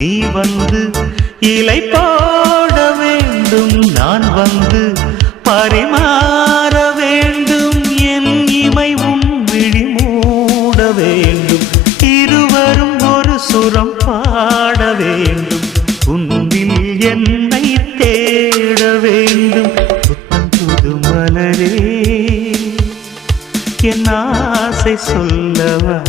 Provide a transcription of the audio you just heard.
நீ வந்து இலை போட வேண்டும், நான் வந்து பரிமாற வேண்டும், என் இமைவும் விழி மூட வேண்டும், இருவரும் ஒரு சுரம் பாட வேண்டும், உன்னில் என்னை தேட வேண்டும். புத்தம் புது மலரே, என் ஆசை சொல்லவா?